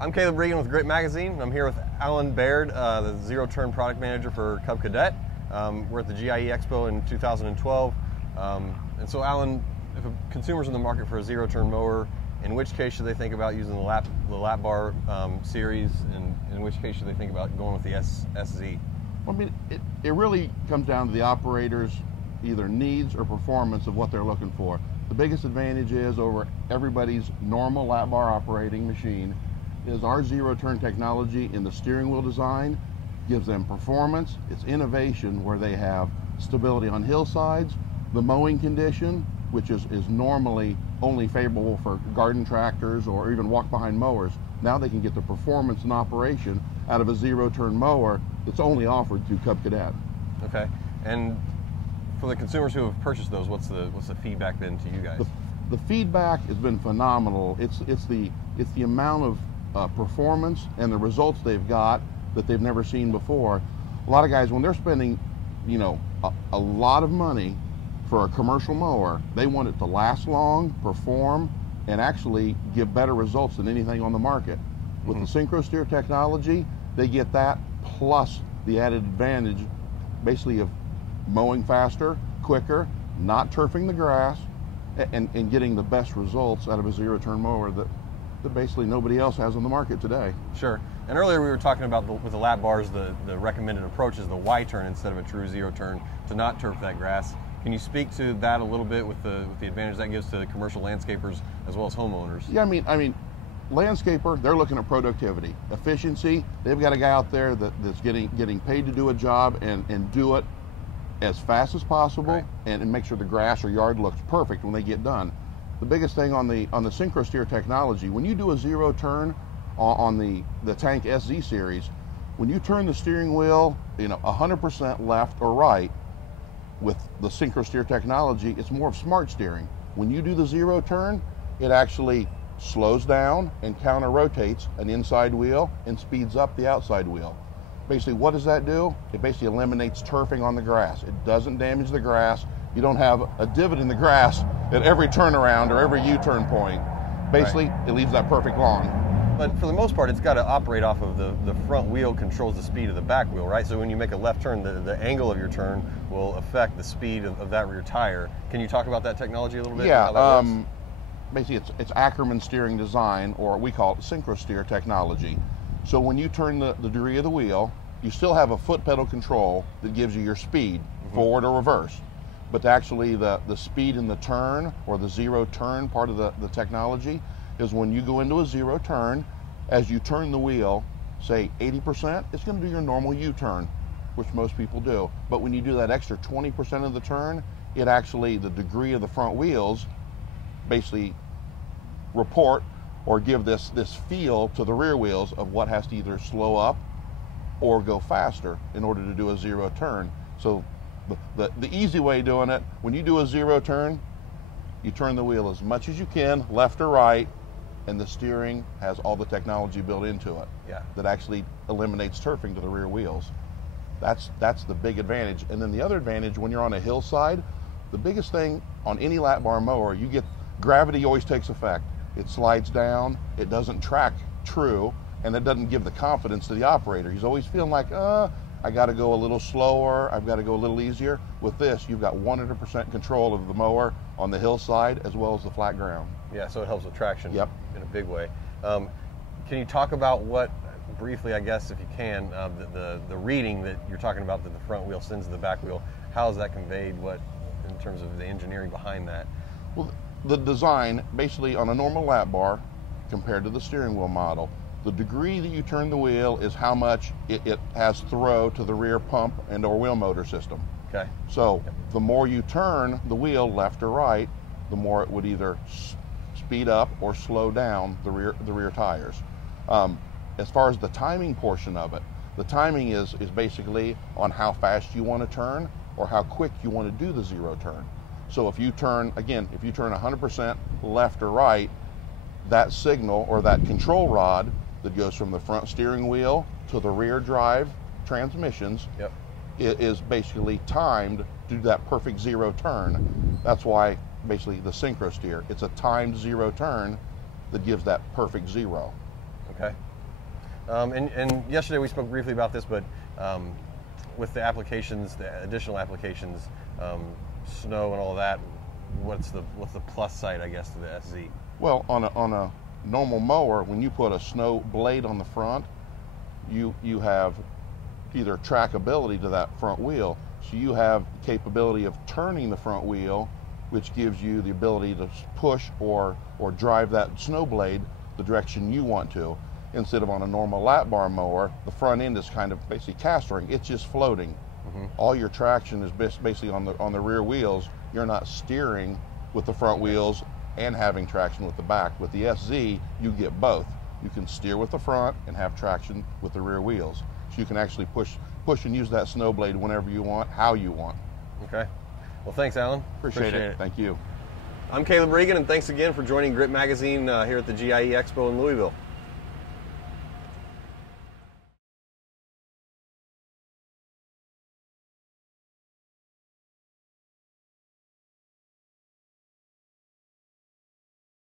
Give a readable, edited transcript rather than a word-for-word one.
I'm Caleb Regan with Grit Magazine. I'm here with Alan Baird, the zero-turn product manager for Cub Cadet. We're at the GIE Expo in 2012. And so Alan, if a consumer's in the market for a zero-turn mower, in which case should they think about using the lap bar series, and in which case should they think about going with the SZ? Well, I mean, it really comes down to the operator's either needs or performance of what they're looking for. The biggest advantage is over everybody's normal lap bar operating machine is our zero-turn technology in the steering wheel design gives them performance. It's innovation where they have stability on hillsides, the mowing condition, which is normally only favorable for garden tractors or even walk-behind mowers. Now they can get the performance and operation out of a zero-turn mower that's only offered through Cub Cadet. Okay, and for the consumers who have purchased those, what's the feedback been to you guys? The feedback has been phenomenal. It's the amount of performance and the results they've got that they've never seen before. A lot of guys, when they're spending, a lot of money for a commercial mower, they want it to last long, perform, and actually give better results than anything on the market. With the synchro steer technology, they get that plus the added advantage, basically of mowing faster, quicker, not turfing the grass, and getting the best results out of a zero-turn mower that basically nobody else has on the market today. Sure. And earlier we were talking about with the lap bars, the recommended approach is the Y-turn instead of a true zero-turn to not turf that grass. Can you speak to that a little bit with the advantage that gives to commercial landscapers as well as homeowners? Yeah, I mean, landscaper, they're looking at productivity, efficiency. They've got a guy out there that's getting paid to do a job and do it as fast as possible, right, and make sure the grass or yard looks perfect when they get done. The biggest thing on the synchro steer technology, when you do a zero turn on the Tank SZ series, when you turn the steering wheel 100% left or right with the synchro steer technology, it's more of smart steering. When you do the zero turn, it actually slows down and counter rotates an inside wheel and speeds up the outside wheel. Basically, what does that do? It basically eliminates turfing on the grass. It doesn't damage the grass. You don't have a divot in the grass at every turnaround or every U-turn point. Basically, right, it leaves that perfect lawn. But for the most part, it's got to operate off of the front wheel controls the speed of the back wheel, right? So when you make a left turn, the angle of your turn will affect the speed of that rear tire. Can you talk about that technology a little bit? Yeah, basically it's Ackerman steering design, or we call it synchro steer technology. So when you turn the degree of the wheel, you still have a foot pedal control that gives you your speed, forward or reverse. But actually the speed in the turn, or the zero turn part of the technology, is when you go into a zero turn, as you turn the wheel, say 80%, it's going to do your normal U-turn, which most people do. But when you do that extra 20% of the turn, it actually, the degree of the front wheels basically report or give this feel to the rear wheels of what has to either slow up or go faster in order to do a zero turn. So the easy way of doing it, when you do a zero turn, you turn the wheel as much as you can, left or right, and the steering has all the technology built into it. Yeah. That actually eliminates turfing to the rear wheels. That's the big advantage. And then the other advantage, when you're on a hillside, the biggest thing on any lap bar mower, you get gravity always takes effect. It slides down, it doesn't track true, and it doesn't give the confidence to the operator. He's always feeling like, I got to go a little slower, I've got to go a little easier. With this, you've got 100% control of the mower on the hillside as well as the flat ground. Yeah, so it helps with traction. Yep. In a big way. Can you talk about briefly, I guess, if you can, the reading that you're talking about that the front wheel sends to the back wheel, how is that conveyed, in terms of the engineering behind that? Well, the design, basically on a normal lap bar compared to the steering wheel model, the degree that you turn the wheel is how much it has throw to the rear pump and or wheel motor system. Okay. So the more you turn the wheel left or right, the more it would either speed up or slow down the rear tires. As far as the timing portion of it, the timing is basically on how fast you want to turn or how quick you want to do the zero turn. So if you turn 100% left or right, that signal or that control rod that goes from the front steering wheel to the rear drive transmissions, yep, is basically timed to do that perfect zero turn. That's why basically the synchro steer, it's a timed zero turn that gives that perfect zero. Okay. And yesterday we spoke briefly about this, but with the applications, the additional applications, snow and all that, what's the plus side, I guess, to the SZ? Well, on a normal mower, when you put a snow blade on the front, you have either trackability to that front wheel, so you have the capability of turning the front wheel, which gives you the ability to push or drive that snow blade the direction you want to. Instead of on a normal lap bar mower, the front end is kind of basically castering. It's just floating. All your traction is basically on the rear wheels. You're not steering with the front wheels and having traction with the back. With the SZ, you get both. You can steer with the front and have traction with the rear wheels. So you can actually push and use that snow blade whenever you want, how you want. Okay. Well, thanks, Alan. Appreciate it. Thank you. I'm Caleb Regan, and thanks again for joining Grip Magazine here at the GIE Expo in Louisville.